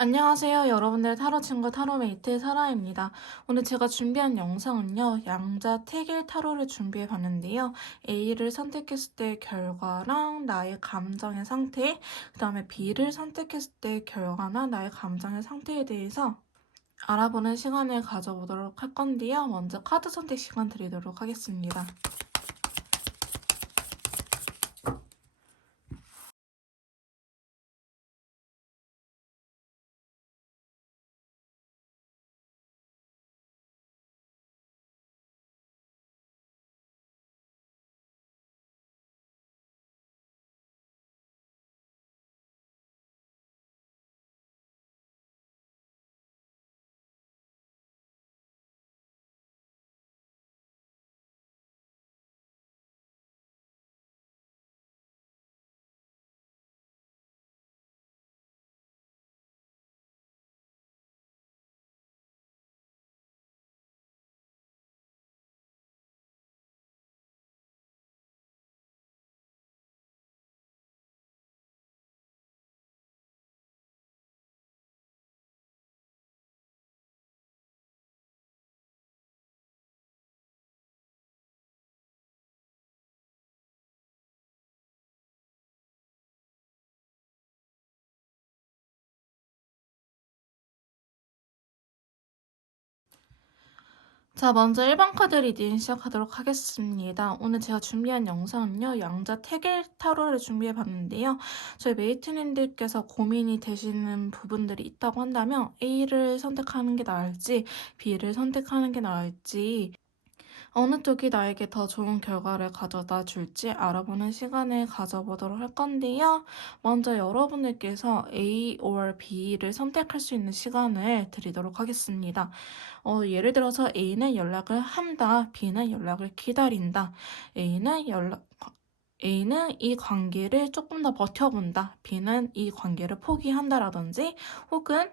안녕하세요. 여러분들 타로 친구 타로메이트 사라입니다. 오늘 제가 준비한 영상은요. 양자 태길 타로를 준비해 봤는데요. A를 선택했을 때 결과랑 나의 감정의 상태, 그 다음에 B를 선택했을 때 결과나 나의 감정의 상태에 대해서 알아보는 시간을 가져보도록 할 건데요. 먼저 카드 선택 시간 드리도록 하겠습니다. 자, 먼저 1번 카드 리딩 시작하도록 하겠습니다. 오늘 제가 준비한 영상은요, 양자 태길 타로를 준비해 봤는데요. 저희 메이트님들께서 고민이 되시는 부분들이 있다고 한다면 A를 선택하는 게 나을지, B를 선택하는 게 나을지, 어느 쪽이 나에게 더 좋은 결과를 가져다 줄지 알아보는 시간을 가져보도록 할 건데요. 먼저 여러분들께서 A or B를 선택할 수 있는 시간을 드리도록 하겠습니다. 예를 들어서 A는 연락을 한다, B는 연락을 기다린다. A는 이 관계를 조금 더 버텨본다, B는 이 관계를 포기한다라든지, 혹은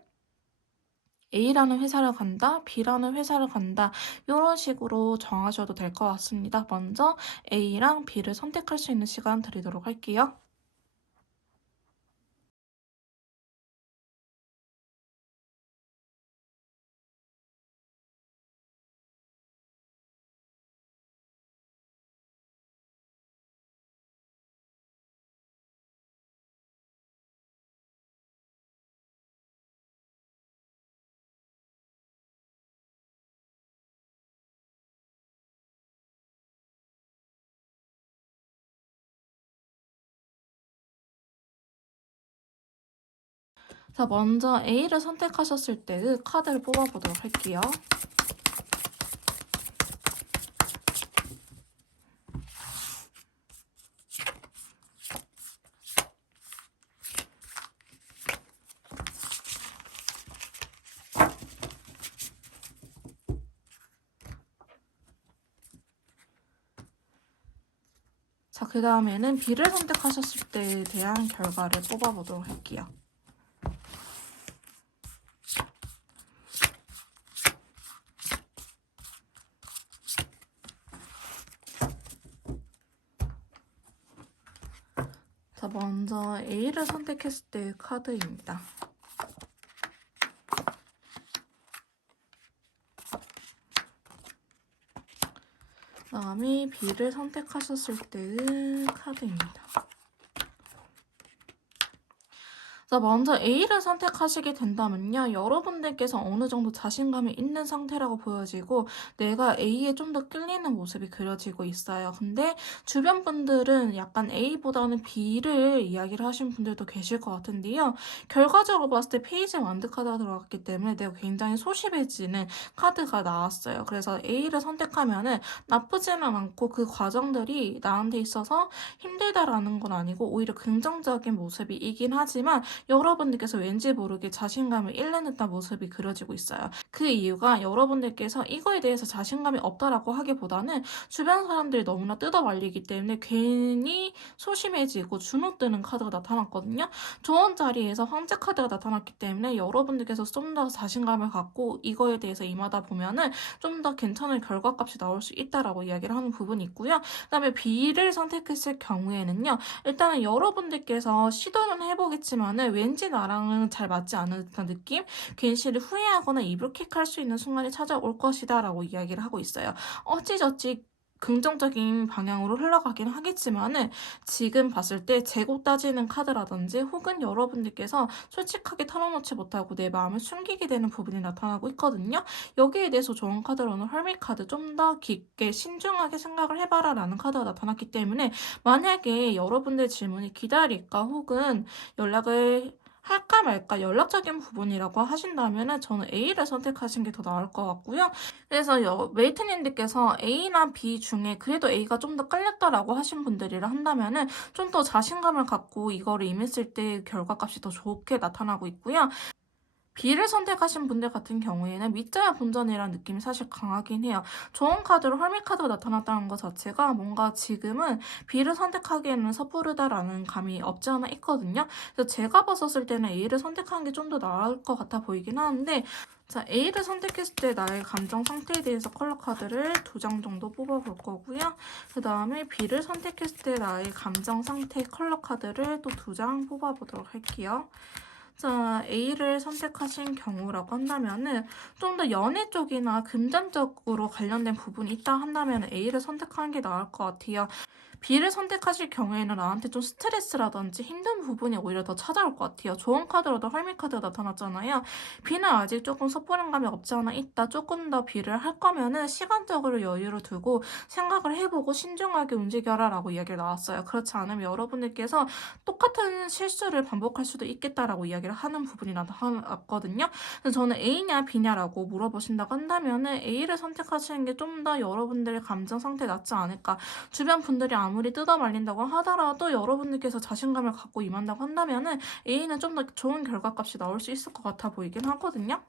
A라는 회사를 간다, B라는 회사를 간다, 이런 식으로 정하셔도 될 것 같습니다. 먼저 A랑 B를 선택할 수 있는 시간 드리도록 할게요. 자, 먼저 A를 선택하셨을 때의 카드를 뽑아보도록 할게요. 자, 그 다음에는 B를 선택하셨을 때에 대한 결과를 뽑아보도록 할게요. 자, 먼저 A를 선택했을 때의 카드입니다. 그 다음에 B를 선택하셨을 때의 카드입니다. 자, 먼저 A를 선택하시게 된다면요. 여러분들께서 어느 정도 자신감이 있는 상태라고 보여지고 내가 A에 좀 더 끌리는 모습이 그려지고 있어요. 근데 주변 분들은 약간 A보다는 B를 이야기를 하신 분들도 계실 것 같은데요. 결과적으로 봤을 때 페이지 완드 카드가 들어갔기 때문에 내가 굉장히 소심해지는 카드가 나왔어요. 그래서 A를 선택하면은 나쁘지는 않고 그 과정들이 나한테 있어서 힘들다라는 건 아니고 오히려 긍정적인 모습이긴 하지만 여러분들께서 왠지 모르게 자신감을 잃는 듯한 모습이 그려지고 있어요. 그 이유가 여러분들께서 이거에 대해서 자신감이 없다라고 하기보다는 주변 사람들이 너무나 뜯어말리기 때문에 괜히 소심해지고 주눅드는 카드가 나타났거든요. 좋은 자리에서 황제 카드가 나타났기 때문에 여러분들께서 좀 더 자신감을 갖고 이거에 대해서 임하다 보면은 좀 더 괜찮은 결과값이 나올 수 있다라고 이야기를 하는 부분이 있고요. 그다음에 B를 선택했을 경우에는요. 일단은 여러분들께서 시도는 해보겠지만은 보면은 왠지 나랑은 잘 맞지 않는 듯한 느낌? 괜시리 후회하거나 이불킥할 수 있는 순간이 찾아올 것이다 라고 이야기를 하고 있어요. 어찌저찌 긍정적인 방향으로 흘러가긴 하겠지만은 지금 봤을 때 재고 따지는 카드라든지 혹은 여러분들께서 솔직하게 털어놓지 못하고 내 마음을 숨기게 되는 부분이 나타나고 있거든요. 여기에 대해서 좋은 카드로는 헐밋 카드, 좀 더 깊게 신중하게 생각을 해봐라 라는 카드가 나타났기 때문에 만약에 여러분들 질문이 기다릴까 혹은 연락을 할까 말까 연락적인 부분이라고 하신다면은 저는 A를 선택하시는 게 더 나을 것 같고요. 그래서 웨이트님들께서 A나 B 중에 그래도 A가 좀 더 깔렸다라고 하신 분들이라 한다면은 좀 더 자신감을 갖고 이거를 임했을 때 결과값이 더 좋게 나타나고 있고요. B를 선택하신 분들 같은 경우에는 밑자야 본전이라는 느낌이 사실 강하긴 해요. 좋은 카드로 헐밋 카드가 나타났다는 것 자체가 뭔가 지금은 B를 선택하기에는 섣부르다라는 감이 없지 않아 있거든요. 그래서 제가 봤었을 때는 A를 선택하는 게 좀 더 나을 것 같아 보이긴 하는데 자, A를 선택했을 때 나의 감정 상태에 대해서 컬러 카드를 2장 정도 뽑아볼 거고요. 그 다음에 B를 선택했을 때 나의 감정 상태 컬러 카드를 또 2장 뽑아보도록 할게요. 자, A를 선택하신 경우라고 한다면은 좀 더 연애 쪽이나 금전적으로 관련된 부분이 있다 한다면 A를 선택하는 게 나을 것 같아요. B를 선택하실 경우에는 나한테 좀 스트레스라든지 힘든 부분이 오히려 더 찾아올 것 같아요. 좋은 카드로도 헐밋 카드가 나타났잖아요. B는 아직 조금 섣부른 감이 없지 않아 있다. 조금 더 B를 할 거면은 시간적으로 여유를 두고 생각을 해보고 신중하게 움직여라 라고 이야기가 나왔어요. 그렇지 않으면 여러분들께서 똑같은 실수를 반복할 수도 있겠다라고 이야기를 하는 부분이 나타났거든요. 그래서 저는 A냐 B냐라고 물어보신다고 한다면은 A를 선택하시는 게 좀 더 여러분들의 감정 상태 낫지 않을까. 주변 분들이 아무리 뜯어 말린다고 하더라도 여러분들께서 자신감을 갖고 임한다고 한다면은 A는 좀 더 좋은 결과값이 나올 수 있을 것 같아 보이긴 하거든요.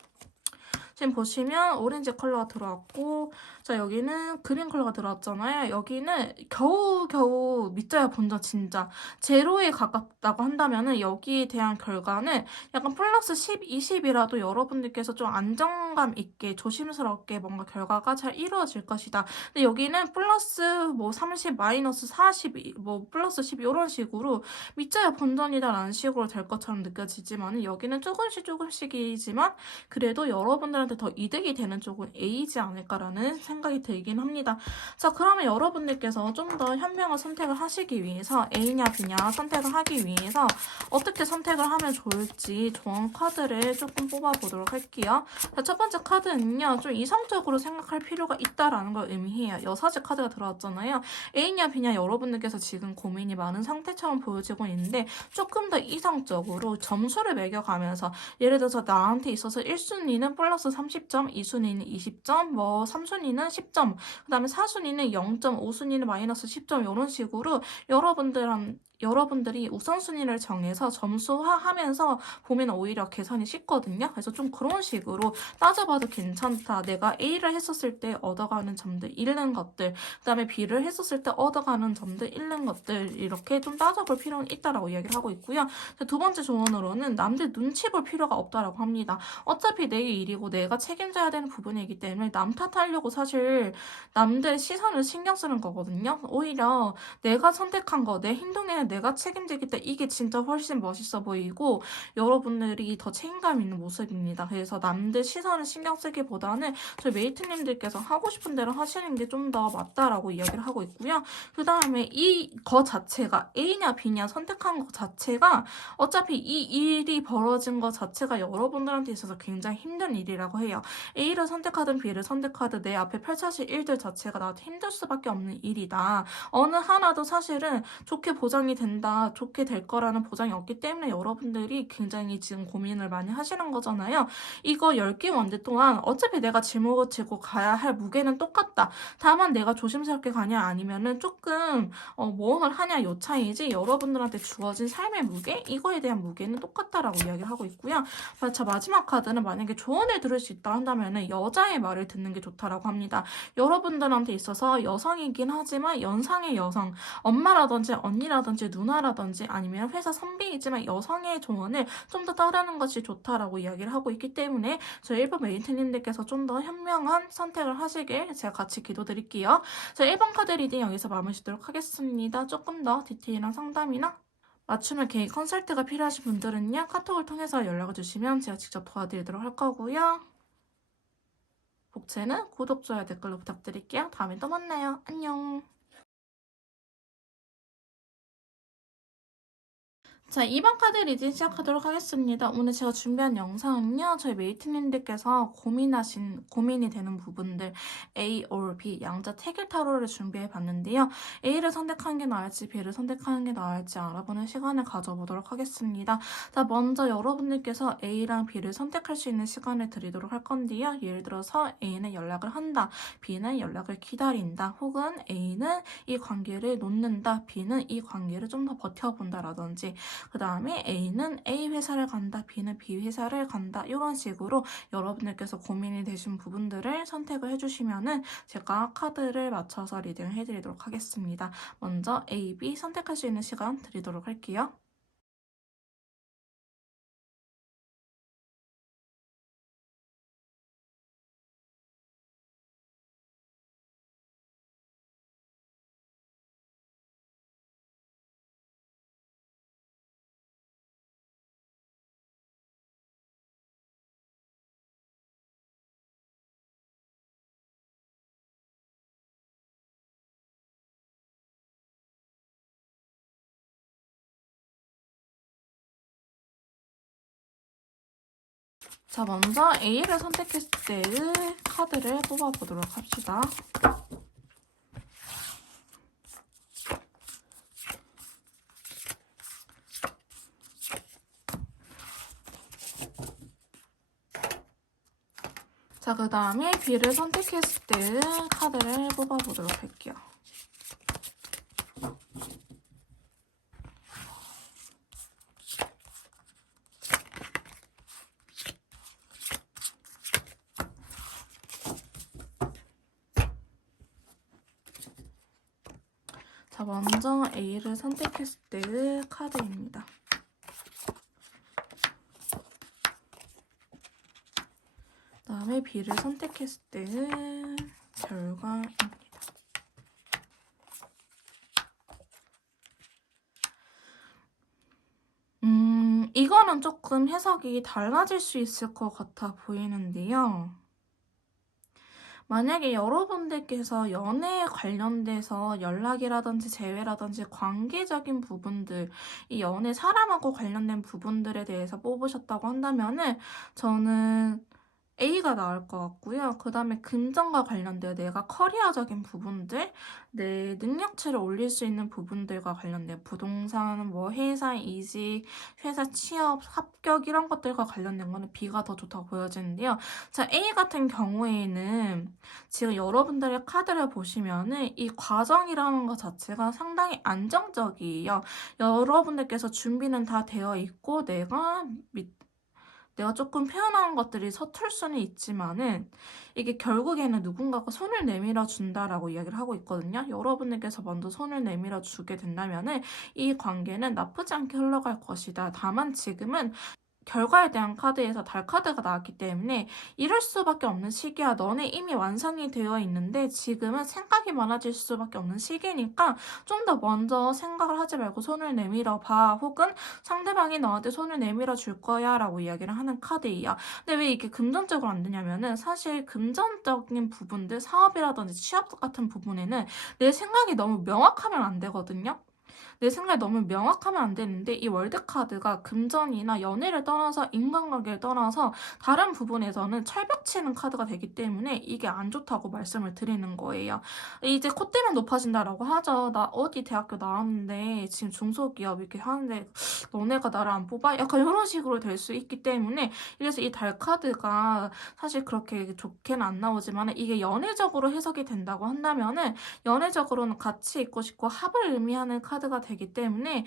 지금 보시면 오렌지 컬러가 들어왔고 자 여기는 그린 컬러가 들어왔잖아요. 여기는 겨우겨우 밑자야 본전 진짜 제로에 가깝다고 한다면은 여기에 대한 결과는 약간 플러스 10, 20이라도 여러분들께서 좀 안정감 있게 조심스럽게 뭔가 결과가 잘 이루어질 것이다. 근데 여기는 플러스 뭐 30, 마이너스 40, 뭐 플러스 10 이런 식으로 밑자야 본전이다라는 식으로 될 것처럼 느껴지지만 여기는 조금씩이지만 그래도 여러분들한테 더 이득이 되는 쪽은 A이지 않을까라는 생각이 들긴 합니다. 자, 그러면 여러분들께서 좀 더 현명한 선택을 하시기 위해서 A냐 B냐 선택을 하기 위해서 어떻게 선택을 하면 좋을지 좋은 카드를 조금 뽑아보도록 할게요. 자, 첫 번째 카드는요. 좀 이성적으로 생각할 필요가 있다라는 걸 의미해요. 여사제 카드가 들어왔잖아요. A냐 B냐 여러분들께서 지금 고민이 많은 상태처럼 보여지고 있는데 조금 더 이성적으로 점수를 매겨가면서 예를 들어서 나한테 있어서 1순위는 플러스 30점, 2순위는 20점, 뭐 3순위는 10점, 그 다음에 4순위는 0점, 5순위는 마이너스 10점 이런 식으로 여러분들이 우선순위를 정해서 점수화하면서 보면 오히려 계산이 쉽거든요. 그래서 좀 그런 식으로 따져봐도 괜찮다. 내가 A를 했었을 때 얻어가는 점들, 잃는 것들, 그 다음에 B를 했었을 때 얻어가는 점들, 잃는 것들 이렇게 좀 따져볼 필요는 있다라고 이야기를 하고 있고요. 두 번째 조언으로는 남들 눈치 볼 필요가 없다라고 합니다. 어차피 내 일이고 내가 책임져야 되는 부분이기 때문에 남 탓하려고 사실 남들의 시선을 신경 쓰는 거거든요. 오히려 내가 선택한 거, 내 행동에는 내가 책임지기 때문에 이게 진짜 훨씬 멋있어 보이고 여러분들이 더 책임감 있는 모습입니다. 그래서 남들 시선을 신경 쓰기보다는 저희 메이트님들께서 하고 싶은 대로 하시는 게 좀 더 맞다라고 이야기를 하고 있고요. 그 다음에 이거 자체가 A냐 B냐 선택한 것 자체가 어차피 이 일이 벌어진 것 자체가 여러분들한테 있어서 굉장히 힘든 일이라고 해요. A를 선택하든 B를 선택하든 내 앞에 펼쳐질 일들 자체가 나한테 힘들 수밖에 없는 일이다. 어느 하나도 사실은 좋게 보장이 된다, 좋게 될 거라는 보장이 없기 때문에 여러분들이 굉장히 지금 고민을 많이 하시는 거잖아요. 이거 10개 원대 동안 어차피 내가 짊어지고 가야 할 무게는 똑같다. 다만 내가 조심스럽게 가냐 아니면은 조금 뭐를 하냐 요 차이지 여러분들한테 주어진 삶의 무게? 이거에 대한 무게는 똑같다라고 이야기를 하고 있고요. 자, 마지막 카드는 만약에 조언을 들을 수 있다 한다면은 여자의 말을 듣는 게 좋다라고 합니다. 여러분들한테 있어서 여성이긴 하지만 연상의 여성, 엄마라든지 언니라든지 누나라든지 아니면 회사 선배이지만 여성의 조언을 좀 더 따르는 것이 좋다라고 이야기를 하고 있기 때문에 저희 1번 메이트님들께서 좀 더 현명한 선택을 하시길 제가 같이 기도드릴게요. 자, 1번 카드 리딩 여기서 마무리 짓도록 하겠습니다. 조금 더 디테일한 상담이나 맞춤형 개인 컨설트가 필요하신 분들은요, 카톡을 통해서 연락을 주시면 제가 직접 도와드리도록 할 거고요. 복채는 구독, 좋아요, 댓글로 부탁드릴게요. 다음에 또 만나요. 안녕. 자, 2번 카드 리딩 시작하도록 하겠습니다. 오늘 제가 준비한 영상은요, 저희 메이트님들께서 고민이 되는 부분들, A or B, 양자 태길 타로를 준비해 봤는데요. A를 선택하는 게 나을지, B를 선택하는 게 나을지 알아보는 시간을 가져보도록 하겠습니다. 자, 먼저 여러분들께서 A랑 B를 선택할 수 있는 시간을 드리도록 할 건데요. 예를 들어서 A는 연락을 한다, B는 연락을 기다린다, 혹은 A는 이 관계를 놓는다, B는 이 관계를 좀 더 버텨본다라든지, 그 다음에 A는 A 회사를 간다, B는 B 회사를 간다, 이런 식으로 여러분들께서 고민이 되신 부분들을 선택을 해주시면은 제가 카드를 맞춰서 리딩을 해드리도록 하겠습니다. 먼저 A, B 선택할 수 있는 시간 드리도록 할게요. 자, 먼저 A를 선택했을 때의 카드를 뽑아보도록 합시다. 자, 그 다음에 B를 선택했을 때의 카드를 뽑아보도록 할게요. 자, 먼저 A를 선택했을 때의 카드입니다. 그 다음에 B를 선택했을 때의 결과입니다. 이거는 조금 해석이 달라질 수 있을 것 같아 보이는데요. 만약에 여러분들께서 연애에 관련돼서 연락이라든지 재회라든지 관계적인 부분들, 이 연애 사람하고 관련된 부분들에 대해서 뽑으셨다고 한다면은 저는 A가 나올 것 같고요. 그 다음에 금전과 관련되어 내가 커리어적인 부분들, 내 능력치를 올릴 수 있는 부분들과 관련된 부동산, 뭐 회사 이직, 회사 취업, 합격 이런 것들과 관련된 거는 B가 더 좋다고 보여지는데요. 자, A 같은 경우에는 지금 여러분들의 카드를 보시면은 이 과정이라는 것 자체가 상당히 안정적이에요. 여러분들께서 준비는 다 되어 있고 내가 조금 표현한 것들이 서툴 수는 있지만은 이게 결국에는 누군가가 손을 내밀어 준다라고 이야기를 하고 있거든요. 여러분들께서 먼저 손을 내밀어 주게 된다면은 이 관계는 나쁘지 않게 흘러갈 것이다. 다만 지금은 결과에 대한 카드에서 달 카드가 나왔기 때문에 이럴 수밖에 없는 시기야. 너네 이미 완성이 되어 있는데 지금은 생각이 많아질 수밖에 없는 시기니까 좀 더 먼저 생각을 하지 말고 손을 내밀어 봐. 혹은 상대방이 너한테 손을 내밀어 줄 거야 라고 이야기를 하는 카드예요. 근데 왜 이게 금전적으로 안 되냐면은 사실 금전적인 부분들, 사업이라든지 취업 같은 부분에는 내 생각이 너무 명확하면 안 되거든요. 내 생각이 너무 명확하면 안 되는데 이 월드카드가 금전이나 연애를 떠나서 인간관계를 떠나서 다른 부분에서는 철벽치는 카드가 되기 때문에 이게 안 좋다고 말씀을 드리는 거예요. 이제 콧대면 높아진다라고 하죠. 나 어디 대학교 나왔는데 지금 중소기업 이렇게 하는데 너네가 나를 안 뽑아? 약간 이런 식으로 될 수 있기 때문에 그래서 이 달 카드가 사실 그렇게 좋게는 안 나오지만 이게 연애적으로 해석이 된다고 한다면은 연애적으로는 같이 있고 싶고 합을 의미하는 카드가 되기 때문에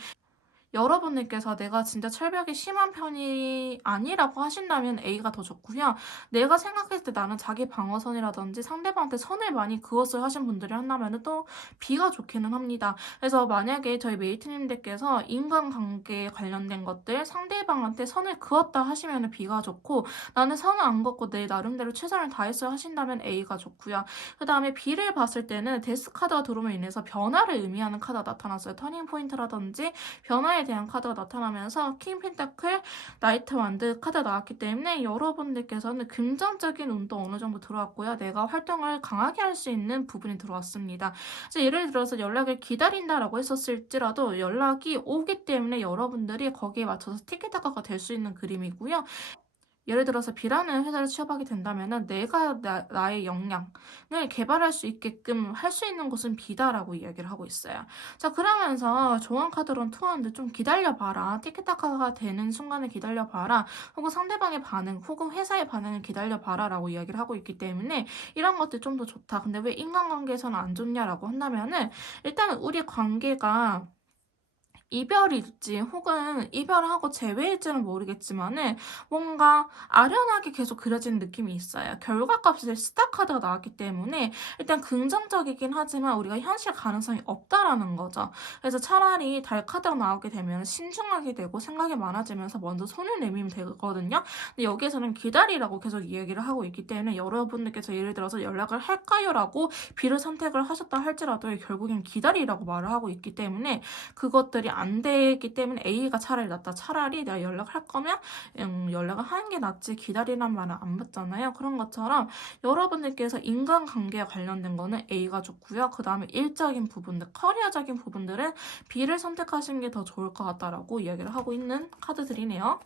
여러분들께서 내가 진짜 철벽이 심한 편이 아니라고 하신다면 A가 더 좋고요. 내가 생각했을 때 나는 자기 방어선이라든지 상대방한테 선을 많이 그었어야 하신 분들이 한다면 또 B가 좋기는 합니다. 그래서 만약에 저희 메이트님들께서 인간관계에 관련된 것들 상대방한테 선을 그었다 하시면 B가 좋고 나는 선을 안 긋고 내 나름대로 최선을 다했어야 하신다면 A가 좋고요. 그 다음에 B를 봤을 때는 데스 카드가 들어오면 인해서 변화를 의미하는 카드가 나타났어요. 터닝 포인트라든지 변화에 회사에 대한 카드가 나타나면서 킹 펜타클, 나이트 완드 카드 나왔기 때문에 여러분들께서는 긍정적인 운도 어느 정도 들어왔고요. 내가 활동을 강하게 할 수 있는 부분이 들어왔습니다. 예를 들어서 연락을 기다린다라고 했었을지라도 연락이 오기 때문에 여러분들이 거기에 맞춰서 티키타카가 될 수 있는 그림이고요. 예를 들어서 B라는 회사를 취업하게 된다면은 내가 나의 역량을 개발할 수 있게끔 할 수 있는 곳은 B다라고 이야기를 하고 있어요. 자, 그러면서 조언 카드론 투어인데 좀 기다려봐라. 티키타카가 되는 순간에 기다려봐라. 혹은 상대방의 반응, 혹은 회사의 반응을 기다려봐라라고 이야기를 하고 있기 때문에 이런 것들 좀 더 좋다. 근데 왜 인간관계에서는 안 좋냐라고 한다면은 일단은 우리 관계가 이별일지 혹은 이별하고 재회일지는 모르겠지만은 뭔가 아련하게 계속 그려지는 느낌이 있어요. 결과값을 스타 카드가 나왔기 때문에 일단 긍정적이긴 하지만 우리가 현실 가능성이 없다라는 거죠. 그래서 차라리 달 카드가 나오게 되면 신중하게 되고 생각이 많아지면서 먼저 손을 내밀면 되거든요. 근데 여기에서는 기다리라고 계속 이야기를 하고 있기 때문에 여러분들께서 예를 들어서 연락을 할까요? 라고 B를 선택을 하셨다 할지라도 결국엔 기다리라고 말을 하고 있기 때문에 그것들이 안 되기 때문에 A가 차라리 낫다. 차라리 내가 연락할 거면 연락을 하는 게 낫지 기다리란 말은 안 맞잖아요. 그런 것처럼 여러분들께서 인간관계와 관련된 거는 A가 좋고요. 그 다음에 일적인 부분들, 커리어적인 부분들은 B를 선택하시는 게 더 좋을 것 같다라고 이야기를 하고 있는 카드들이네요.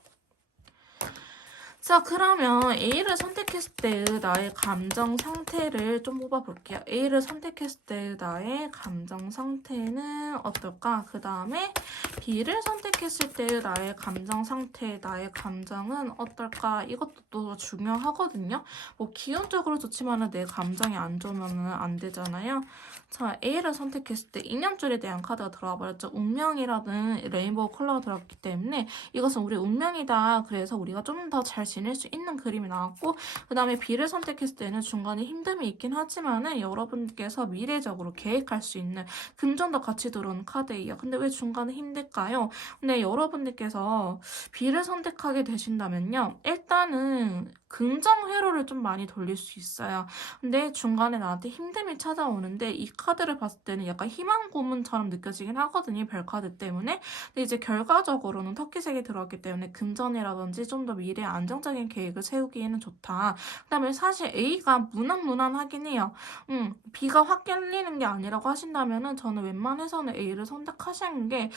자, 그러면 A를 선택했을 때의 나의 감정 상태를 좀 뽑아볼게요. A를 선택했을 때의 나의 감정 상태는 어떨까? 그 다음에 B를 선택했을 때의 나의 감정 상태, 나의 감정은 어떨까? 이것도 또 중요하거든요. 뭐 기운적으로 좋지만은 내 감정이 안 좋으면 안 되잖아요. 자, A를 선택했을 때 인연줄에 대한 카드가 들어와 버렸죠. 운명이라는 레인보우 컬러가 들어왔기 때문에 이것은 우리 운명이다. 그래서 우리가 좀 더 잘 지낼 수 있는 그림이 나왔고 그 다음에 B를 선택했을 때는 중간에 힘듦이 있긴 하지만은 여러분께서 미래적으로 계획할 수 있는 금전도 같이 들어오는 카드예요. 근데 왜 중간에 힘들까요? 근데 여러분들께서 B를 선택하게 되신다면요. 일단은 긍정 회로를 좀 많이 돌릴 수 있어요. 근데 중간에 나한테 힘듦이 찾아오는데 이 카드를 봤을 때는 약간 희망 고문처럼 느껴지긴 하거든요. 별 카드 때문에. 근데 이제 결과적으로는 터키색이 들어왔기 때문에 금전이라든지 좀 더 미래 안정적인 계획을 세우기에는 좋다. 그다음에 사실 A가 무난무난하긴 해요. B가 확 깰리는 게 아니라고 하신다면은 저는 웬만해서는 A를 선택하시는 게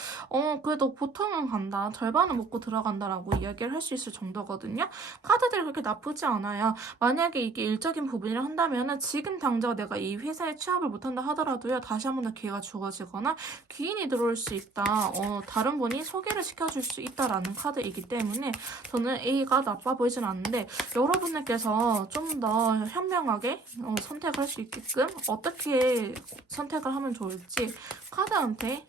그래도 보통은 간다. 절반은 먹고 들어간다라고 이야기를 할 수 있을 정도거든요. 카드들이 그렇게 나쁘지 않아요. 만약에 이게 일적인 부분이라 한다면은 지금 당장 내가 이 회사에 취업을 못한다 하더라도요. 다시 한 번 더 기회가 주어지거나 귀인이 들어올 수 있다. 다른 분이 소개를 시켜줄 수 있다라는 카드이기 때문에 저는 A가 나빠 보이진 않는데 여러분들께서 좀 더 현명하게 선택할 수 있게끔 어떻게 선택을 하면 좋을지 카드한테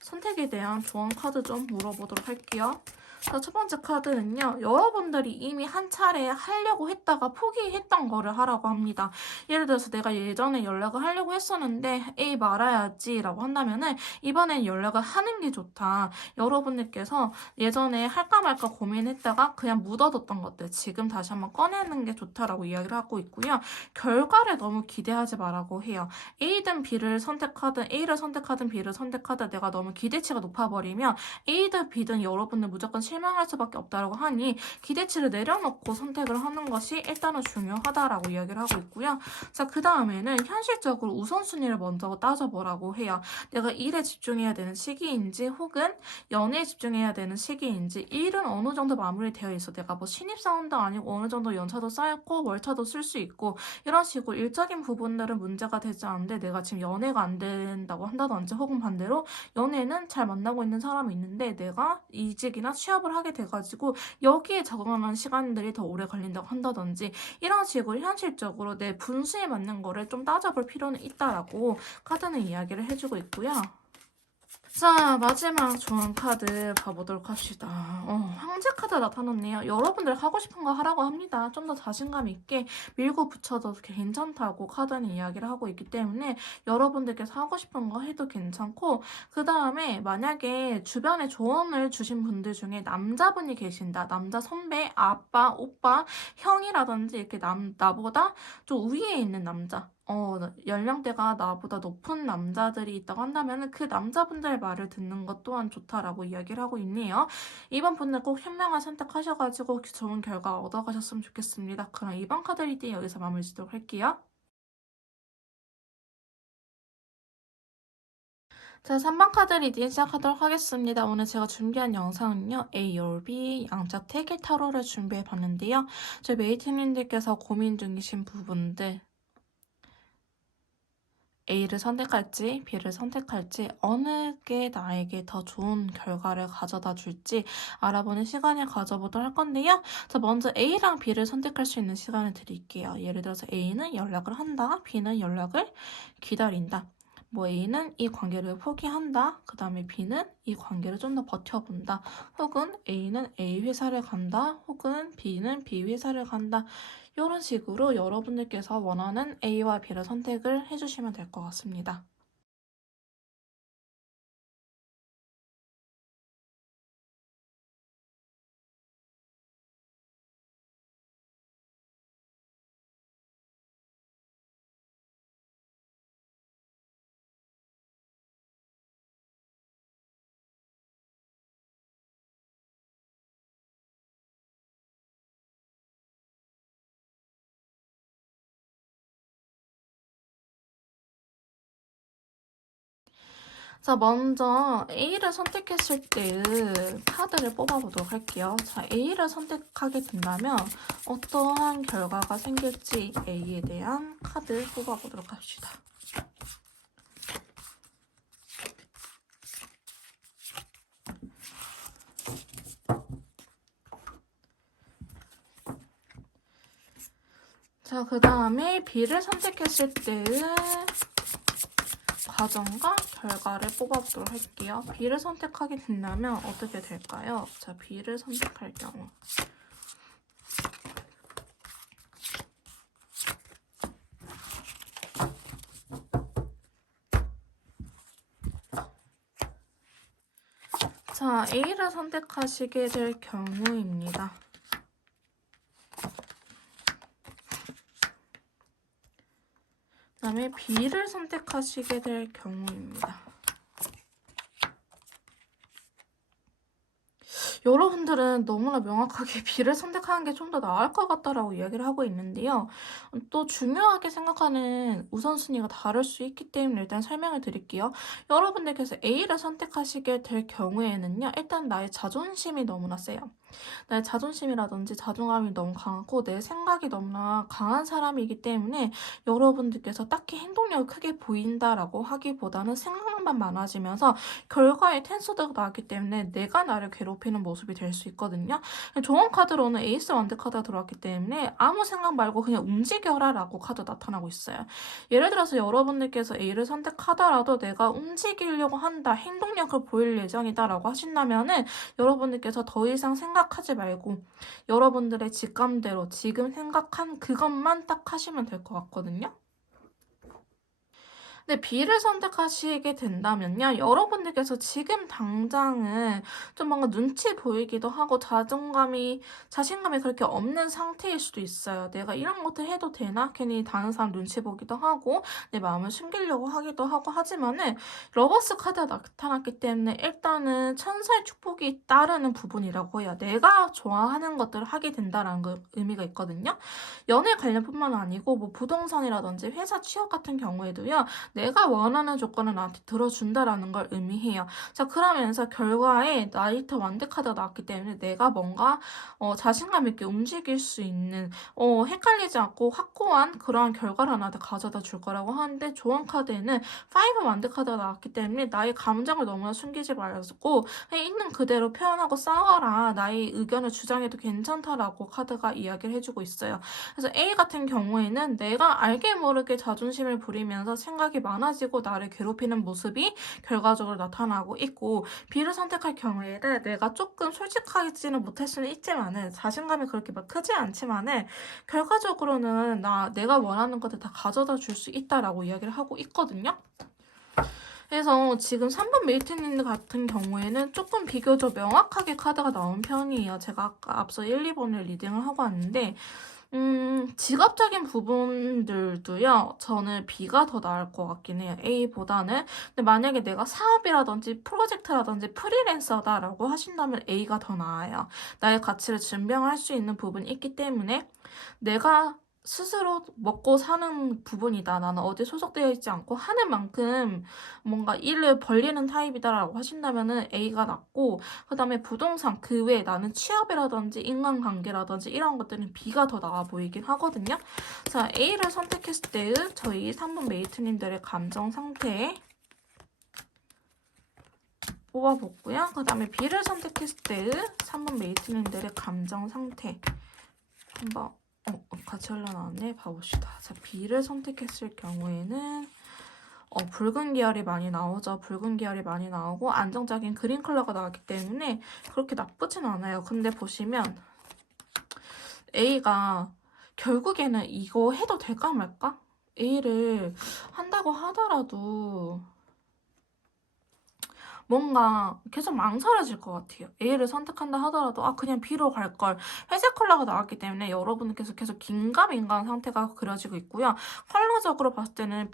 선택에 대한 조언 카드 좀 물어보도록 할게요. 자, 첫 번째 카드는요. 여러분들이 이미 한 차례 하려고 했다가 포기했던 거를 하라고 합니다. 예를 들어서 내가 예전에 연락을 하려고 했었는데 에이 말아야지 라고 한다면은 이번엔 연락을 하는 게 좋다. 여러분들께서 예전에 할까 말까 고민했다가 그냥 묻어뒀던 것들 지금 다시 한번 꺼내는 게 좋다라고 이야기를 하고 있고요. 결과를 너무 기대하지 말라고 해요. A든 B를 선택하든 A를 선택하든 B를 선택하든 내가 너무 기대치가 높아버리면 A든 B든 여러분들 무조건 실망할 수밖에 없다라고 하니 기대치를 내려놓고 선택을 하는 것이 일단은 중요하다라고 이야기를 하고 있고요. 자, 그 다음에는 현실적으로 우선순위를 먼저 따져보라고 해요. 내가 일에 집중해야 되는 시기인지 혹은 연애에 집중해야 되는 시기인지 일은 어느 정도 마무리되어 있어. 내가 뭐 신입사원도 아니고 어느 정도 연차도 쌓였고 월차도 쓸 수 있고 이런 식으로 일적인 부분들은 문제가 되지 않는데 내가 지금 연애가 안 된다고 한다든지 혹은 반대로 연애는 잘 만나고 있는 사람이 있는데 내가 이직이나 취업을 하게 돼가지고 여기에 적응하는 시간들이 더 오래 걸린다고 한다든지 이런 식으로 현실적으로 내 분수에 맞는 거를 좀 따져볼 필요는 있다라고 카드는 이야기를 해주고 있고요. 자, 마지막 조언 카드 봐보도록 합시다. 황제 카드 나타났네요. 여러분들 하고 싶은 거 하라고 합니다. 좀 더 자신감 있게 밀고 붙여도 괜찮다고 카드는 이야기를 하고 있기 때문에 여러분들께서 하고 싶은 거 해도 괜찮고 그 다음에 만약에 주변에 조언을 주신 분들 중에 남자분이 계신다. 남자 선배, 아빠, 오빠, 형이라든지 이렇게 나보다 좀 위에 있는 남자 연령대가 나보다 높은 남자들이 있다고 한다면 그 남자분들의 말을 듣는 것 또한 좋다라고 이야기를 하고 있네요. 이번 분들 꼭 현명한 선택하셔가지고 좋은 결과 얻어가셨으면 좋겠습니다. 그럼 이번 카드 리딩 여기서 마무리 짓도록 할게요. 자, 3번 카드 리딩 시작하도록 하겠습니다. 오늘 제가 준비한 영상은요, A or B 양자 태길 타로를 준비해 봤는데요. 저희 메이트님들께서 고민 중이신 부분들, A를 선택할지 B를 선택할지 어느 게 나에게 더 좋은 결과를 가져다 줄지 알아보는 시간을 가져보도록 할 건데요. 자, 먼저 A랑 B를 선택할 수 있는 시간을 드릴게요. 예를 들어서 A는 연락을 한다, B는 연락을 기다린다. 뭐 A는 이 관계를 포기한다, 그 다음에 B는 이 관계를 좀 더 버텨본다, 혹은 A는 A 회사를 간다, 혹은 B는 B 회사를 간다. 이런 식으로 여러분들께서 원하는 A와 B를 선택을 해주시면 될 것 같습니다. 자, 먼저 A를 선택했을 때의 카드를 뽑아보도록 할게요. 자, A를 선택하게 된다면 어떠한 결과가 생길지 A에 대한 카드 뽑아보도록 합시다. 자, 그 다음에 B를 선택했을 때의 과정과 결과를 뽑아보도록 할게요. B를 선택하게 된다면 어떻게 될까요? 자, B를 선택할 경우. 자, A를 선택하시게 될 경우입니다. 그 다음에 B를 선택하시게 될 경우입니다. 여러분들은 너무나 명확하게 B를 선택하는 게 좀 더 나을 것 같다라고 이야기를 하고 있는데요. 또 중요하게 생각하는 우선순위가 다를 수 있기 때문에 일단 설명을 드릴게요. 여러분들께서 A를 선택하시게 될 경우에는요. 일단 나의 자존심이 너무나 세요. 나의 자존심이라든지 자존감이 너무 강하고 내 생각이 너무나 강한 사람이기 때문에 여러분들께서 딱히 행동력이 크게 보인다라고 하기보다는 생각만 많아지면서 결과에 텐스도가 나왔기 때문에 내가 나를 괴롭히는 모습이 될 수 있거든요. 좋은 카드로는 에이스 완드 카드가 들어왔기 때문에 아무 생각 말고 그냥 움직여라 라고 카드 나타나고 있어요. 예를 들어서 여러분들께서 A를 선택하더라도 내가 움직이려고 한다, 행동력을 보일 예정이다 라고 하신다면은 여러분들께서 더 이상 생각하지 말고 여러분들의 직감대로 지금 생각한 그것만 딱 하시면 될 것 같거든요. 근데 B를 선택하시게 된다면요. 여러분들께서 지금 당장은 좀 뭔가 눈치 보이기도 하고 자신감이 그렇게 없는 상태일 수도 있어요. 내가 이런 것도 해도 되나? 괜히 다른 사람 눈치 보기도 하고 내 마음을 숨기려고 하기도 하고 하지만은 러버스 카드가 나타났기 때문에 일단은 천사의 축복이 따르는 부분이라고 해요. 내가 좋아하는 것들을 하게 된다라는 의미가 있거든요. 연애 관련뿐만 아니고 뭐 부동산이라든지 회사 취업 같은 경우에도요. 내가 원하는 조건을 나한테 들어준다라는 걸 의미해요. 자, 그러면서 결과에 나이트 완드 카드가 나왔기 때문에 내가 뭔가 자신감 있게 움직일 수 있는 헷갈리지 않고 확고한 그러한 결과를 나한테 가져다 줄 거라고 하는데 조언 카드에는 5 완드 카드가 나왔기 때문에 나의 감정을 너무나 숨기지 말고 그냥 있는 그대로 표현하고 싸워라. 나의 의견을 주장해도 괜찮다라고 카드가 이야기를 해주고 있어요. 그래서 A 같은 경우에는 내가 알게 모르게 자존심을 부리면서 생각이 많아지고 나를 괴롭히는 모습이 결과적으로 나타나고 있고 B를 선택할 경우에는 내가 조금 솔직하지는 못할 수는 있지만은 자신감이 그렇게 막 크지 않지만은 결과적으로는 내가 원하는 것들 다 가져다 줄 수 있다라고 이야기를 하고 있거든요. 그래서 지금 3번 메이트님 같은 경우에는 조금 비교적 명확하게 카드가 나온 편이에요. 제가 아까 앞서 1, 2번을 리딩을 하고 왔는데 직업적인 부분들도요, 저는 B가 더 나을 것 같긴 해요. A보다는. 근데 만약에 내가 사업이라든지 프로젝트라든지 프리랜서다라고 하신다면 A가 더 나아요. 나의 가치를 증명할 수 있는 부분이 있기 때문에 내가 스스로 먹고 사는 부분이다. 나는 어디 소속되어 있지 않고 하는 만큼 뭔가 일을 벌리는 타입이다라고 하신다면은 A가 낫고, 그 다음에 부동산 그 외에 나는 취업이라든지 인간관계라든지 이런 것들은 B가 더 나아 보이긴 하거든요. 자, A를 선택했을 때의 저희 3번 메이트님들의 감정 상태 뽑아보고요. 그 다음에 B를 선택했을 때의 3번 메이트님들의 감정 상태 한번 같이 흘러나왔네. 봐봅시다. 자, B를 선택했을 경우에는 붉은 계열이 많이 나오죠. 붉은 계열이 많이 나오고 안정적인 그린 컬러가 나왔기 때문에 그렇게 나쁘진 않아요. 근데 보시면 A가 결국에는 이거 해도 될까 말까? A를 한다고 하더라도 뭔가 계속 망설여질 것 같아요. A를 선택한다 하더라도 그냥 B로 갈걸. 회색 컬러가 나왔기 때문에 여러분께서 계속 긴가민가한 상태가 그려지고 있고요. 컬러적으로 봤을 때는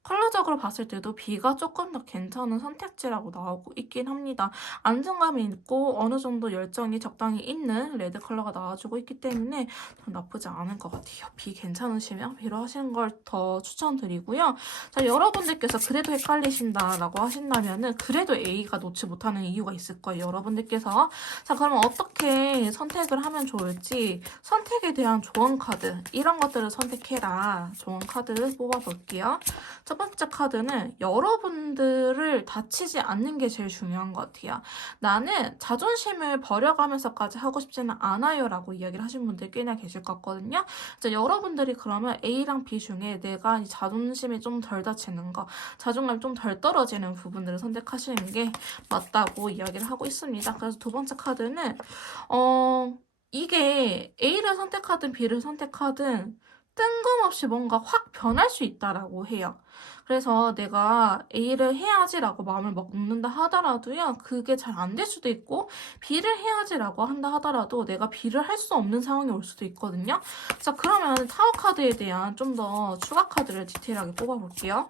컬러적으로 봤을 때도 B가 조금 더 괜찮은 선택지라고 나오고 있긴 합니다. 안정감이 있고 어느 정도 열정이 적당히 있는 레드 컬러가 나와주고 있기 때문에 나쁘지 않을 것 같아요. B 괜찮으시면 B로 하시는 걸 더 추천드리고요. 자, 여러분들께서 그래도 헷갈리신다라고 하신다면은 그래도 A가 놓지 못하는 이유가 있을 거예요. 여러분들께서. 자, 그러면 어떻게 선택을 하면 좋을지 선택에 대한 조언 카드 이런 것들을 선택해라. 조언 카드를 뽑아볼게요. 첫 번째 카드는 여러분들을 다치지 않는 게 제일 중요한 것 같아요. 나는 자존심을 버려가면서까지 하고 싶지는 않아요 라고 이야기를 하신 분들 꽤나 계실 것 같거든요. 자, 여러분들이 그러면 A랑 B 중에 내가 자존심이 좀 덜 다치는 거, 자존감이 좀 덜 떨어지는 부분들을 선택하시는 게 맞다고 이야기를 하고 있습니다. 그래서 두 번째 카드는 이게 A를 선택하든 B를 선택하든 뜬금없이 뭔가 확 변할 수 있다라고 해요. 그래서 내가 A를 해야지라고 마음을 먹는다 하더라도요, 그게 잘 안 될 수도 있고, B를 해야지라고 한다 하더라도 내가 B를 할 수 없는 상황이 올 수도 있거든요. 자, 그러면 타워 카드에 대한 좀 더 추가 카드를 디테일하게 뽑아볼게요.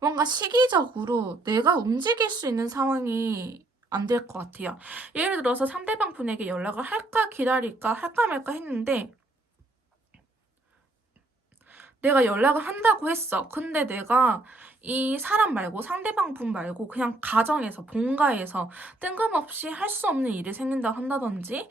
뭔가 시기적으로 내가 움직일 수 있는 상황이 안 될 것 같아요. 예를 들어서 상대방 분에게 연락을 할까 기다릴까 할까 말까 했는데 내가 연락을 한다고 했어. 근데 내가 이 사람 말고 상대방 분 말고 그냥 가정에서 본가에서 뜬금없이 할 수 없는 일이 생긴다 한다든지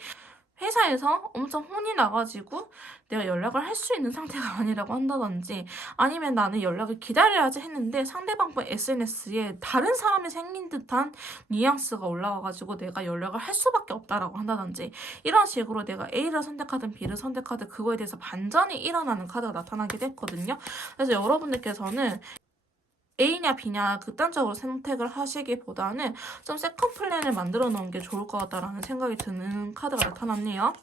회사에서 엄청 혼이 나가지고 내가 연락을 할 수 있는 상태가 아니라고 한다든지 아니면 나는 연락을 기다려야지 했는데 상대방 분 SNS에 다른 사람이 생긴 듯한 뉘앙스가 올라와가지고 내가 연락을 할 수밖에 없다라고 한다든지 이런 식으로 내가 A를 선택하든 B를 선택하든 그거에 대해서 반전이 일어나는 카드가 나타나게 됐거든요. 그래서 여러분들께서는 A냐 B냐 극단적으로 선택을 하시기보다는 좀 세컨 플랜을 만들어 놓은 게 좋을 것 같다라는 생각이 드는 카드가 나타났네요.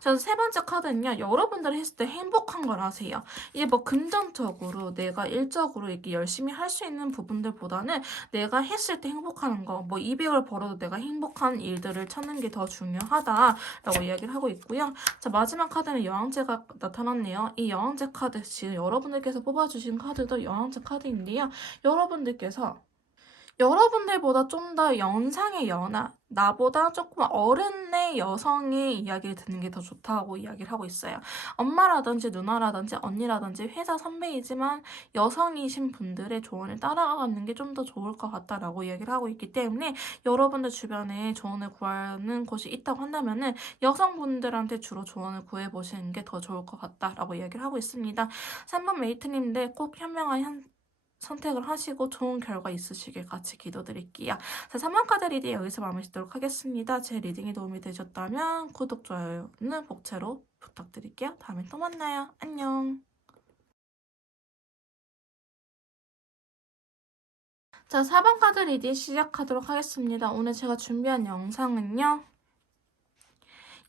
자, 세 번째 카드는요. 여러분들이 했을 때 행복한 걸 하세요. 이게 뭐 금전적으로 내가 일적으로 이렇게 열심히 할 수 있는 부분들보다는 내가 했을 때 행복하는 거, 뭐 200을 벌어도 내가 행복한 일들을 찾는 게 더 중요하다라고 이야기를 하고 있고요. 자, 마지막 카드는 여왕제가 나타났네요. 이 여왕제 카드, 지금 여러분들께서 뽑아주신 카드도 여왕제 카드인데요. 여러분들보다 좀 더 연상의 연하, 나보다 조금 어른의 여성의 이야기를 듣는 게 더 좋다고 이야기를 하고 있어요. 엄마라든지 누나라든지 언니라든지 회사 선배이지만 여성이신 분들의 조언을 따라가는 게 좀 더 좋을 것 같다라고 이야기를 하고 있기 때문에 여러분들 주변에 조언을 구하는 곳이 있다고 한다면은 여성분들한테 주로 조언을 구해보시는 게 더 좋을 것 같다라고 이야기를 하고 있습니다. 3번 메이트님들 꼭 현명한 선택을 하시고 좋은 결과 있으시길 같이 기도드릴게요. 자, 3번 카드 리딩 여기서 마무리 짓도록 하겠습니다. 제 리딩이 도움이 되셨다면 구독, 좋아요는 복채로 부탁드릴게요. 다음에 또 만나요. 안녕. 자, 4번 카드 리딩 시작하도록 하겠습니다. 오늘 제가 준비한 영상은요.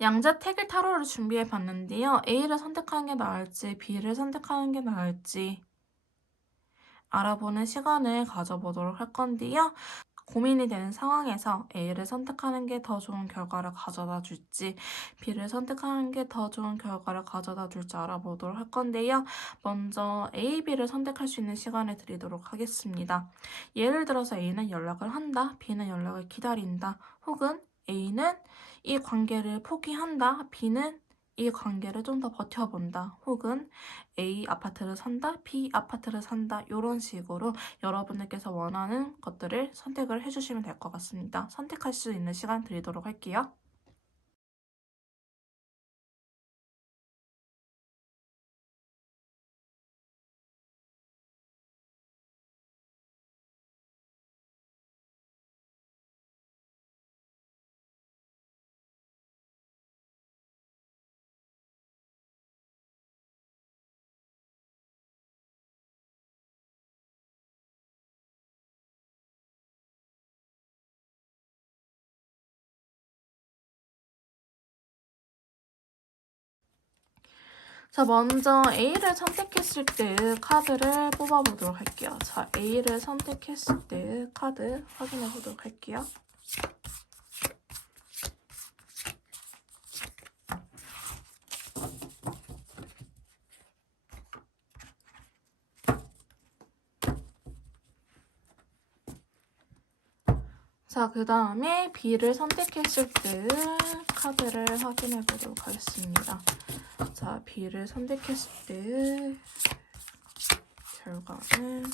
양자택일 타로를 준비해 봤는데요. A를 선택하는 게 나을지 B를 선택하는 게 나을지 알아보는 시간을 가져보도록 할 건데요. 고민이 되는 상황에서 A를 선택하는 게 더 좋은 결과를 가져다 줄지 B를 선택하는 게 더 좋은 결과를 가져다 줄지 알아보도록 할 건데요. 먼저 A, B를 선택할 수 있는 시간을 드리도록 하겠습니다. 예를 들어서 A는 연락을 한다, B는 연락을 기다린다, 혹은 A는 이 관계를 포기한다, B는 이 관계를 좀 더 버텨본다, 혹은 A 아파트를 산다, B 아파트를 산다, 이런 식으로 여러분들께서 원하는 것들을 선택을 해주시면 될 것 같습니다. 선택할 수 있는 시간 드리도록 할게요. 자, 먼저 A를 선택했을 때의 카드를 뽑아보도록 할게요. 자, A를 선택했을 때의 카드 확인해 보도록 할게요. 자, 그 다음에 B를 선택했을 때의 카드를 확인해 보도록 하겠습니다. 자, B를 선택했을 때의 결과는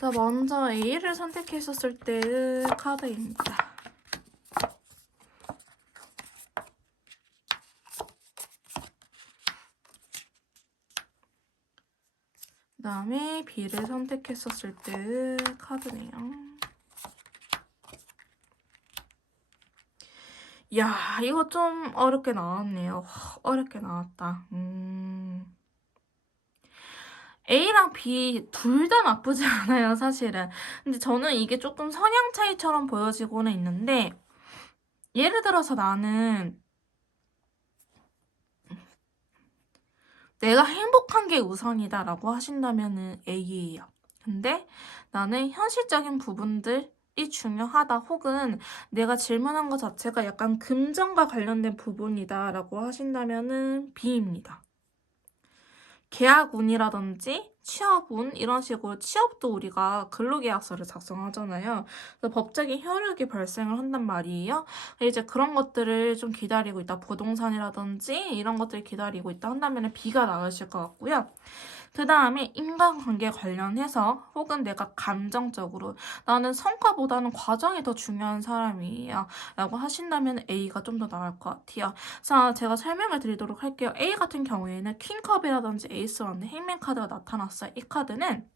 자, 먼저 A를 선택했었을 때의 카드입니다. 그 다음에 B를 선택했었을 때의 카드네요. 야, 이거 좀 어렵게 나왔네요. 어렵게 나왔다. A랑 B 둘 다 나쁘지 않아요, 사실은. 근데 저는 이게 조금 성향 차이처럼 보여지고는 있는데, 예를 들어서 나는 내가 행복한 게 우선이다라고 하신다면은 A예요. 근데 나는 현실적인 부분들이 중요하다, 혹은 내가 질문한 것 자체가 약간 금전과 관련된 부분이다라고 하신다면은 B입니다. 계약운이라든지 취업운 이런 식으로 취업도 우리가 근로계약서를 작성하잖아요. 그래서 법적인 효력이 발생을 한단 말이에요. 이제 그런 것들을 좀 기다리고 있다. 부동산이라든지 이런 것들을 기다리고 있다 한다면 B가 나으실 것 같고요. 그 다음에 인간관계 관련해서 혹은 내가 감정적으로 나는 성과보다는 과정이 더 중요한 사람이에요 라고 하신다면 A가 좀 더 나을 것 같아요. 자, 제가 설명을 드리도록 할게요. A 같은 경우에는 퀸컵이라든지 에이스원의 행맨 카드가 나타났어요. 이 카드는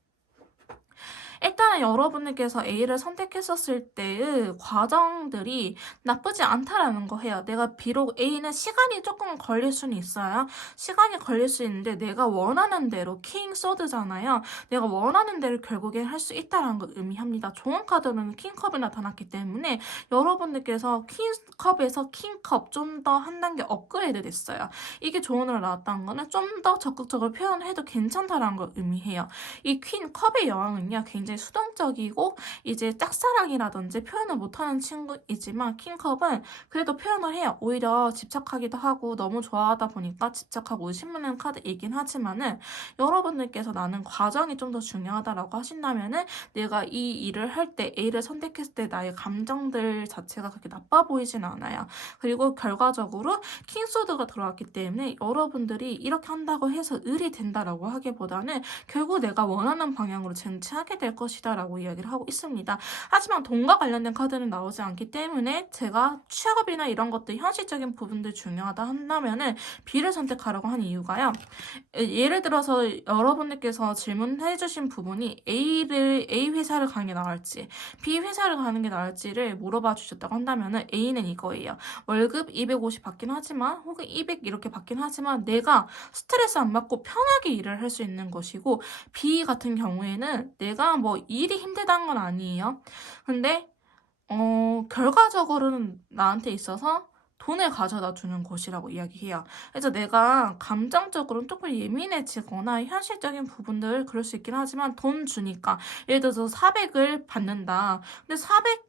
일단은 여러분들께서 A를 선택했었을 때의 과정들이 나쁘지 않다라는 거 해요. 내가 비록 A는 시간이 조금 걸릴 수는 있어요. 시간이 걸릴 수 있는데 내가 원하는 대로 킹 소드잖아요. 내가 원하는 대로 결국엔 할 수 있다는 걸 의미합니다. 좋은 카드로는 킹컵이 나타났기 때문에 여러분들께서 퀸컵에서 킹컵 좀 더 한 단계 업그레이드 됐어요. 이게 조언으로 나왔다는 거는 좀 더 적극적으로 표현해도 괜찮다라는 걸 의미해요. 이 퀸컵의 여왕은요, 굉장히 수동적이고 이제 짝사랑이라든지 표현을 못하는 친구이지만 킹컵은 그래도 표현을 해요. 오히려 집착하기도 하고 너무 좋아하다 보니까 집착하고 의심하는 카드이긴 하지만은 여러분들께서 나는 과정이 좀 더 중요하다라고 하신다면은 내가 이 일을 할 때 A를 선택했을 때 나의 감정들 자체가 그렇게 나빠 보이진 않아요. 그리고 결과적으로 킹소드가 들어왔기 때문에 여러분들이 이렇게 한다고 해서 을이 된다라고 하기보다는 결국 내가 원하는 방향으로 쟁취하게 될 것이다 라고 이야기를 하고 있습니다. 하지만 돈과 관련된 카드는 나오지 않기 때문에 제가 취업이나 이런 것들 현실적인 부분들 중요하다 한다면은 B를 선택하라고 한 이유가요. 예를 들어서 여러분들께서 질문해주신 부분이 A 회사를 가는 게 나을지 B 회사를 가는 게 나을지를 물어봐 주셨다고 한다면은 A는 이거예요. 월급 250 받긴 하지만 혹은 200 이렇게 받긴 하지만 내가 스트레스 안 받고 편하게 일을 할 수 있는 것이고, B 같은 경우에는 내가 뭐 일이 힘들다는 건 아니에요. 근데 결과적으로는 나한테 있어서 돈을 가져다 주는 곳이라고 이야기해요. 그래서 내가 감정적으로 조금 예민해지거나 현실적인 부분들 그럴 수 있긴 하지만 돈 주니까 예를 들어서 400을 받는다. 근데 400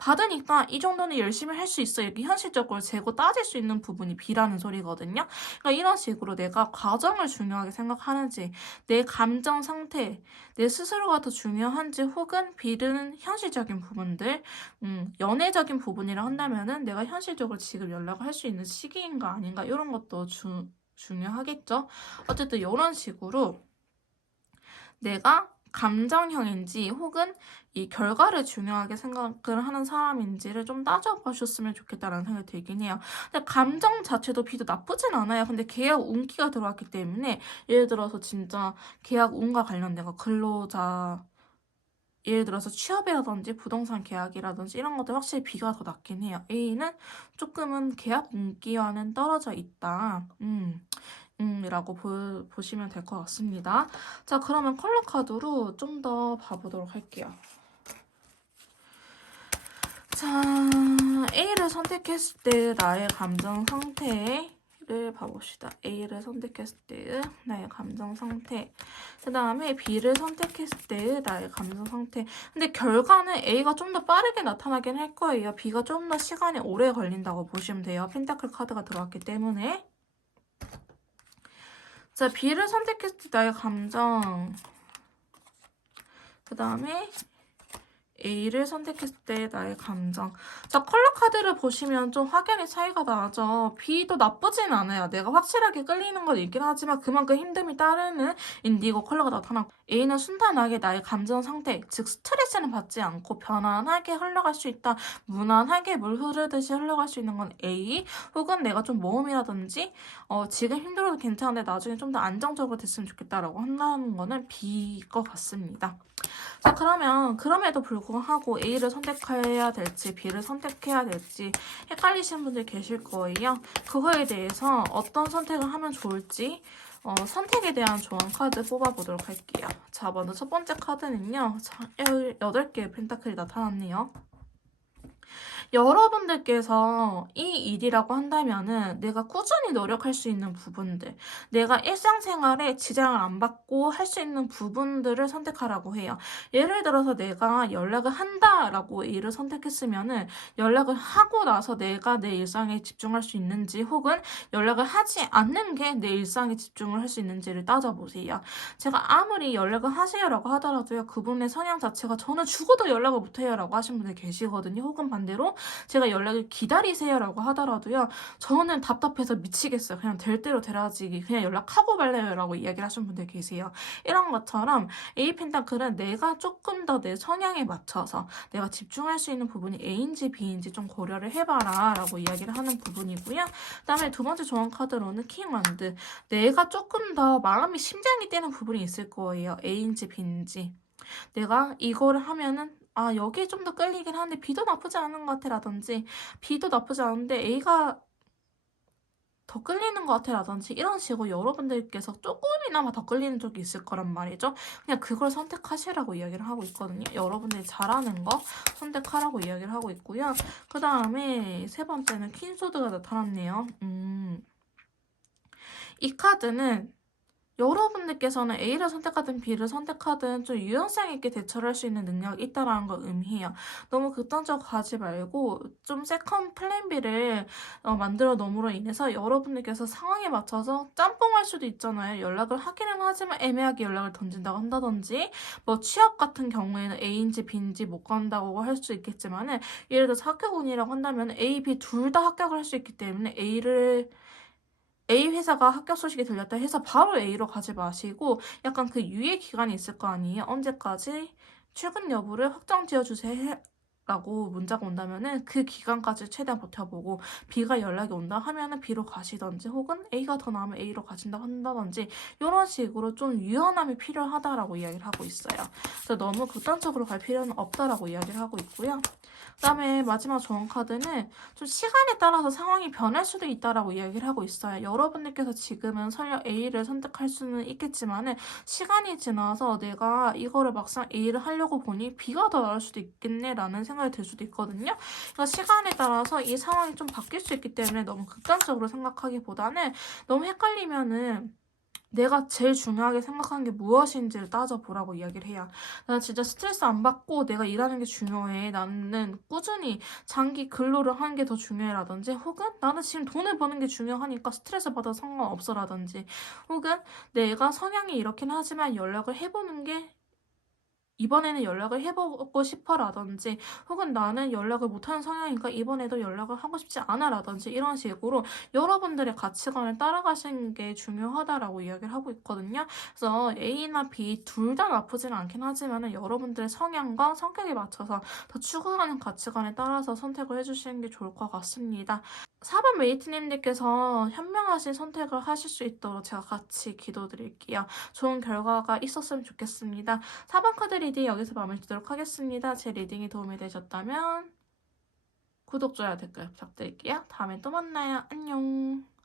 받으니까 이 정도는 열심히 할 수 있어. 이렇게 현실적으로 재고 따질 수 있는 부분이 B라는 소리거든요. 그러니까 이런 식으로 내가 과정을 중요하게 생각하는지, 내 감정 상태, 내 스스로가 더 중요한지, 혹은 B는 현실적인 부분들, 연애적인 부분이라 한다면은 내가 현실적으로 지금 연락을 할 수 있는 시기인가 아닌가, 이런 것도 중요하겠죠. 어쨌든 이런 식으로 내가 감정형인지 혹은 이 결과를 중요하게 생각을 하는 사람인지를 좀 따져보셨으면 좋겠다라는 생각이 들긴 해요. 근데 감정 자체도 B도 나쁘진 않아요. 근데 계약 운기가 들어왔기 때문에 예를 들어서 진짜 계약 운과 관련된 거 근로자 예를 들어서 취업이라든지 부동산 계약이라든지 이런 것들 확실히 B가 더 낫긴 해요. A는 조금은 계약 운기와는 떨어져 있다. 이라고 보시면 될 것 같습니다. 자, 그러면 컬러 카드로 좀 더 봐보도록 할게요. 자, A를 선택했을 때 나의 감정 상태를 봐봅시다. A를 선택했을 때 나의 감정 상태. 그 다음에 B를 선택했을 때 나의 감정 상태. 근데 결과는 A가 좀 더 빠르게 나타나긴 할 거예요. B가 좀 더 시간이 오래 걸린다고 보시면 돼요. 펜타클 카드가 들어왔기 때문에. 자, B를 선택했을 때 나의 감정. 그 다음에 A를 선택했을 때 나의 감정. 자, 컬러 카드를 보시면 좀 확연히 차이가 나죠. B도 나쁘진 않아요. 내가 확실하게 끌리는 건 있긴 하지만 그만큼 힘듦이 따르는 인디고 컬러가 나타나고, A는 순탄하게 나의 감정 상태, 즉 스트레스는 받지 않고 편안하게 흘러갈 수 있다. 무난하게 물 흐르듯이 흘러갈 수 있는 건 A, 혹은 내가 좀 모험이라든지 지금 힘들어도 괜찮은데 나중에 좀 더 안정적으로 됐으면 좋겠다라고 한다는 거는 B일 것 같습니다. 자, 그러면 그럼에도 불구하고 A를 선택해야 될지 B를 선택해야 될지 헷갈리시는 분들 계실 거예요. 그거에 대해서 어떤 선택을 하면 좋을지 선택에 대한 조언 카드 뽑아보도록 할게요. 자, 먼저 첫 번째 카드는요. 자, 8개의 펜타클이 나타났네요. 여러분들께서 이 일이라고 한다면은 내가 꾸준히 노력할 수 있는 부분들, 내가 일상생활에 지장을 안 받고 할 수 있는 부분들을 선택하라고 해요. 예를 들어서 내가 연락을 한다라고 일을 선택했으면은 연락을 하고 나서 내가 내 일상에 집중할 수 있는지, 혹은 연락을 하지 않는 게 내 일상에 집중을 할 수 있는지를 따져보세요. 제가 아무리 연락을 하세요라고 하더라도요, 그분의 성향 자체가 저는 죽어도 연락을 못해요라고 하신 분들 계시거든요. 혹은 반대로 제가 연락을 기다리세요라고 하더라도요, 저는 답답해서 미치겠어요. 그냥 될 대로 되라지, 그냥 연락하고 말래요라고 이야기를 하시는 분들 계세요. 이런 것처럼 A 펜타클은 내가 조금 더 내 성향에 맞춰서 내가 집중할 수 있는 부분이 A인지 B인지 좀 고려를 해봐라 라고 이야기를 하는 부분이고요. 그 다음에 두 번째 조언 카드로는 킹 완드. 내가 조금 더 마음이 심장이 뛰는 부분이 있을 거예요. A인지 B인지. 내가 이거를 하면은 여기에 좀 더 끌리긴 하는데 B도 나쁘지 않은 것 같아 라든지, B도 나쁘지 않은데 A가 더 끌리는 것 같아 라든지, 이런 식으로 여러분들께서 조금이나마 더 끌리는 쪽이 있을 거란 말이죠. 그냥 그걸 선택하시라고 이야기를 하고 있거든요. 여러분들이 잘하는 거 선택하라고 이야기를 하고 있고요. 그 다음에 세 번째는 퀸소드가 나타났네요. 이 카드는 여러분들께서는 A를 선택하든 B를 선택하든 좀 유연성 있게 대처를 할 수 있는 능력이 있다라는 걸 의미해요. 너무 극단적으로 가지 말고 좀 세컨 플랜 B를 만들어 놓음으로 인해서 여러분들께서 상황에 맞춰서 짬뽕할 수도 있잖아요. 연락을 하기는 하지만 애매하게 연락을 던진다고 한다든지, 뭐 취업 같은 경우에는 A인지 B인지 못 간다고 할 수 있겠지만은, 예를 들어서 합격운이라고 한다면 A, B 둘 다 합격을 할 수 있기 때문에 A 회사가 합격 소식이 들렸다 해서 바로 A로 가지 마시고 약간 그 유예 기간이 있을 거 아니에요. 언제까지 출근 여부를 확정 지어주세요 라고 문자가 온다면은 그 기간까지 최대한 버텨보고, B가 연락이 온다 하면은 B로 가시던지, 혹은 A가 더 나으면 A로 가신다고 한다든지, 이런 식으로 좀 유연함이 필요하다라고 이야기를 하고 있어요. 그래서 너무 극단적으로 갈 필요는 없다라고 이야기를 하고 있고요. 그 다음에 마지막 조언 카드는 좀 시간에 따라서 상황이 변할 수도 있다라고 이야기를 하고 있어요. 여러분들께서 지금은 설령 A를 선택할 수는 있겠지만은 시간이 지나서 내가 이거를 막상 A를 하려고 보니 B가 더 나을 수도 있겠네라는 생각이 생각이 들 수도 있거든요. 그러니까 시간에 따라서 이 상황이 좀 바뀔 수 있기 때문에 너무 극단적으로 생각하기보다는 너무 헷갈리면은 내가 제일 중요하게 생각하는 게 무엇인지를 따져보라고 이야기를 해요. 나 진짜 스트레스 안 받고 내가 일하는 게 중요해. 나는 꾸준히 장기 근로를 하는 게 더 중요해라든지, 혹은 나는 지금 돈을 버는 게 중요하니까 스트레스 받아도 상관없어라든지, 혹은 내가 성향이 이렇긴 하지만 연락을 해보는 게 이번에는 연락을 해보고 싶어라든지, 혹은 나는 연락을 못하는 성향이니까 이번에도 연락을 하고 싶지 않아라든지, 이런 식으로 여러분들의 가치관을 따라가시는 게 중요하다라고 이야기를 하고 있거든요. 그래서 A나 B 둘 다 나쁘진 않긴 하지만 여러분들의 성향과 성격에 맞춰서 더 추구하는 가치관에 따라서 선택을 해주시는 게 좋을 것 같습니다. 4번 메이트님들께서 현명하신 선택을 하실 수 있도록 제가 같이 기도드릴게요. 좋은 결과가 있었으면 좋겠습니다. 4번 카드 리딩 여기서 마무리 짓도록 하겠습니다. 제 리딩이 도움이 되셨다면 구독, 좋아요, 댓글 부탁드릴게요. 다음에 또 만나요. 안녕.